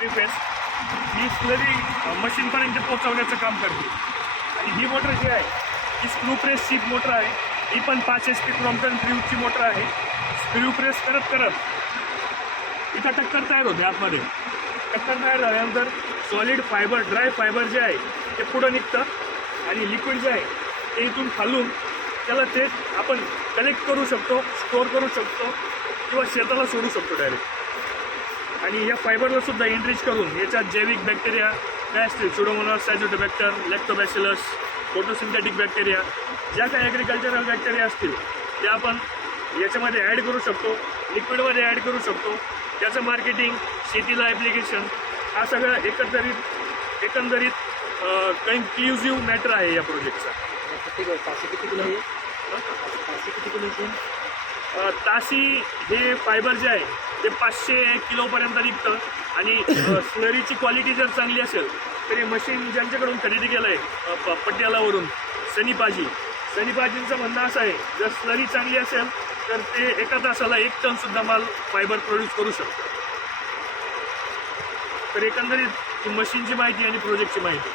Face ही slurry मशीनपर्यंत पोहोचवण्याचं काम करते. आणि ही मोटर जी आहे ही स्क्रू प्रेसची मोटर आहे. ही पण 5 HP क्रॉम्प्टन ड्रीवची मोटर आहे. स्क्रू प्रेस करत करत इथं टक्कर तयार होते. आतमध्ये टक्कर तयार झाल्यानंतर सॉलिड फायबर ड्राय फायबर जे आहे ते पुढं निघतं आणि लिक्विड जे आहे ते इथून खालून त्याला ते आपण कलेक्ट करू शकतो, स्टोअर करू शकतो किंवा शेताला सोडू शकतो डायरेक्ट. आणि या फायबरला सुद्धा एनरिच करून याच्यात जैविक बॅक्टेरिया काय असतील, Pseudomonas, azotobacter, Lactobacillus, photosynthetic bacteria, ज्या काही ॲग्रिकल्चरल बॅक्टेरिया असतील त्या आपण याच्यामध्ये ॲड करू शकतो, लिक्विडमध्ये ॲड करू शकतो. त्याचं मार्केटिंग, शेतीला ॲप्लिकेशन हा सगळं एकंदरीत कन्क्लुझिव्ह मॅटर आहे या प्रोजेक्टचा. किती किलो आहे? किती किलो? ताशी हे फायबर जे आहे ते 500 किलोपर्यंत निघतं. आणि स्लरीची क्वालिटी जर चांगली असेल तरी मशीन ज्यांच्याकडून खरेदी केलं आहे पटियालावरून सनीपाजींचं म्हणणं असं आहे जर स्लरी चांगली असेल तर ते एका तासाला 1 टनसुद्धा माल फायबर प्रोड्यूस करू शकतं. तर एकंदरीत मशीनची माहिती आणि प्रोजेक्टची माहिती.